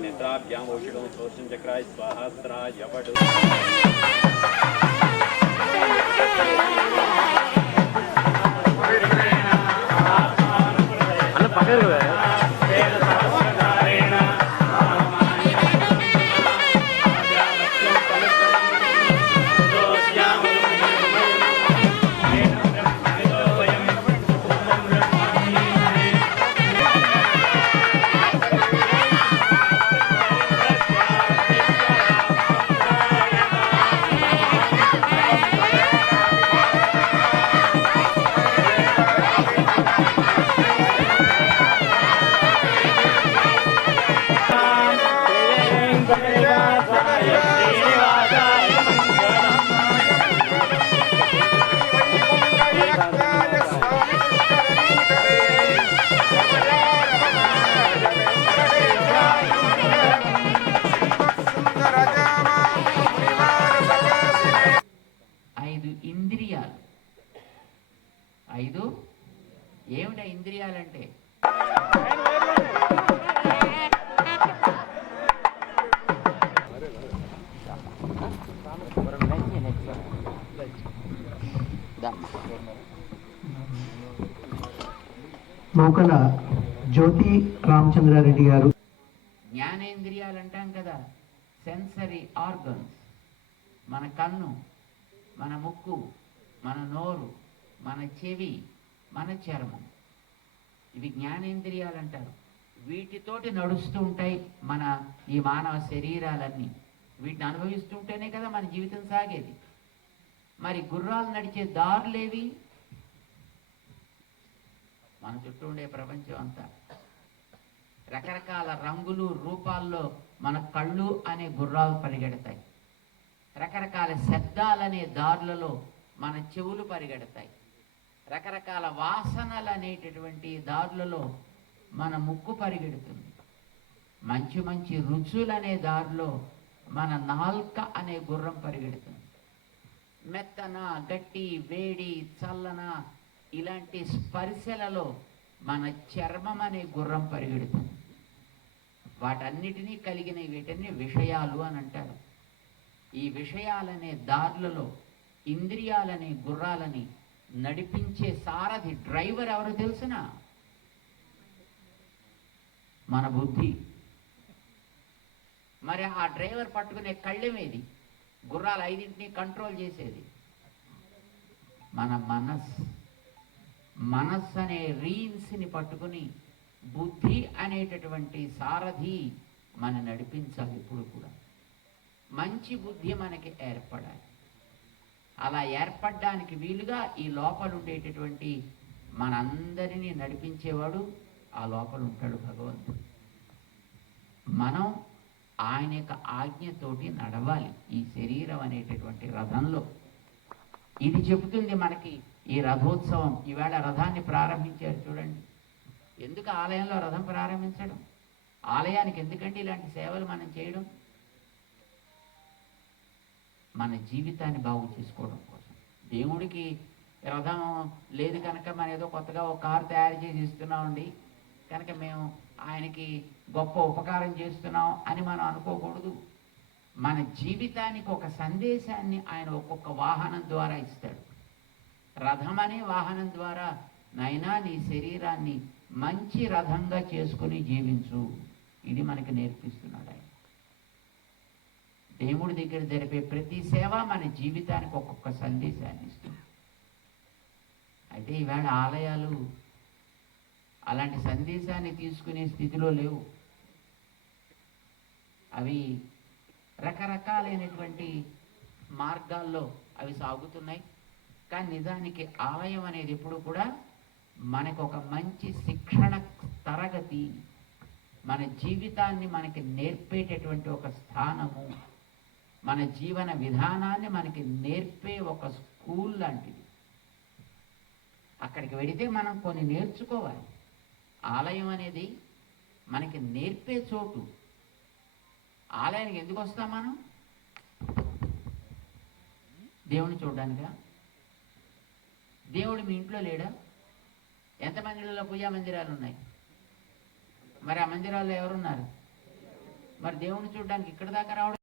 नेत्राभ्याम औषधं सोषं चक्राय स्वाहास्त्राय वटु अन्न पकड़ ఐదు ఏమిటా ఇంద్రియాలంటే? మోకల జ్యోతి రామచంద్రారెడ్డి గారు. జ్ఞానేంద్రియాలు అంటాం కదా, సెన్సరీ ఆర్గన్స్. మన కన్ను, మన ముక్కు, మన నోరు, మన చెవి, మన చర్మం, ఇవి జ్ఞానేంద్రియాలు అంటారు. వీటితోటి నడుస్తూ ఉంటాయి మన ఈ మానవ శరీరాలన్నీ. వీటిని అనుభవిస్తూ ఉంటేనే కదా మన జీవితం సాగేది. మరి గుర్రాలు నడిచే దారులేవి? మన చుట్టూ ఉండే ప్రపంచం అంతా రకరకాల రంగులు రూపాల్లో మన కళ్ళు అనే గుర్రాలు పరిగెడతాయి. రకరకాల శబ్దాలనే దారులలో మన చెవులు పరిగెడతాయి. రకరకాల వాసనలు అనేటటువంటి దారులలో మన ముక్కు పరిగెడుతుంది. మంచి మంచి రుచులనే దారిలో మన నాల్క అనే గుర్రం పరిగెడుతుంది. మెత్తన, గట్టి, వేడి, చల్లన ఇలాంటి స్పర్శలలో మన చర్మం అనే గుర్రం పరిగెడుతుంది. వాటన్నిటినీ కలిగిన వీటిని విషయాలు అని అంటారు. ఈ విషయాలనే దారులలో ఇంద్రియాలనే గుర్రాలని నడిపించే సారథి, డ్రైవర్ ఎవరో తెలుసున? మన బుద్ధి. మరి ఆ డ్రైవర్ పట్టుకునే కళ్ళెమేది? గుర్రాలు ఐదింటిని కంట్రోల్ చేసేది మన మనస్సు. మనస్సు అనే రీన్స్ని పట్టుకుని బుద్ధి అనేటటువంటి సారథి మన నడిపించాలి. ఇప్పుడు కూడా మంచి బుద్ధి మనకి ఏర్పడాలి. అలా ఏర్పడడానికి వీలుగా ఈ లోపల ఉండేటటువంటి మనందరినీ నడిపించేవాడు ఆ లోపల ఉంటాడు భగవంతుడు. మనం ఆయన యొక్క ఆజ్ఞతోటి నడవాలి ఈ శరీరం అనేటటువంటి రథంలో. ఇది చెబుతుంది మనకి ఈ రథోత్సవం. ఈవేళ రథాన్ని ప్రారంభించారు చూడండి. ఎందుకు ఆలయంలో రథం ప్రారంభించడం? ఆలయానికి ఎందుకంటే ఇలాంటి సేవలు మనం చేయడం? మన జీవితాన్ని బాగు చేసుకోవడం కోసం. దేవుడికి రథం లేదు కనుక మనం ఏదో కొత్తగా ఒక కారు తయారు చేసి ఇస్తున్నామండి కనుక మేము ఆయనకి గొప్ప ఉపకారం చేస్తున్నాం అని మనం అనుకోకూడదు. మన జీవితానికి ఒక సందేశాన్ని ఆయన ఒక్కొక్క వాహనం ద్వారా ఇస్తాడు. రథం అనే వాహనం ద్వారా నైనా నీ శరీరాన్ని మంచి రథంగా చేసుకుని జీవించు, ఇది మనకి నేర్పిస్తున్నాడు ఆయన. దేవుడి దగ్గర జరిపే ప్రతి సేవ మన జీవితానికి ఒక్కొక్క సందేశాన్ని ఇస్తుంది. అయితే ఈవేళ ఆలయాలు అలాంటి సందేశాన్ని తీసుకునే స్థితిలో లేవు. అవి రకరకాలైనటువంటి మార్గాల్లో అవి సాగుతున్నాయి. కానీ నిజానికి ఆలయం అనేది ఎప్పుడు కూడా మనకు ఒక మంచి శిక్షణ తరగతి, మన జీవితాన్ని మనకి నేర్పేటటువంటి ఒక స్థానము, మన జీవన విధానాన్ని మనకి నేర్పే ఒక స్కూల్ లాంటిది. అక్కడికి వెళితే మనం కొన్ని నేర్చుకోవాలి. ఆలయం అనేది మనకి నేర్పే చోటు. ఆలయానికి ఎందుకు వస్తాం మనం? దేవుని చూడడానికా? దేవుడు మీ ఇంట్లో లేడా? ఎంతమంది ఇళ్ళలో పూజా మందిరాలు ఉన్నాయి? మరి ఆ మందిరాల్లో ఎవరున్నారు? మరి దేవుని చూడడానికి ఇక్కడ దాకా రావడం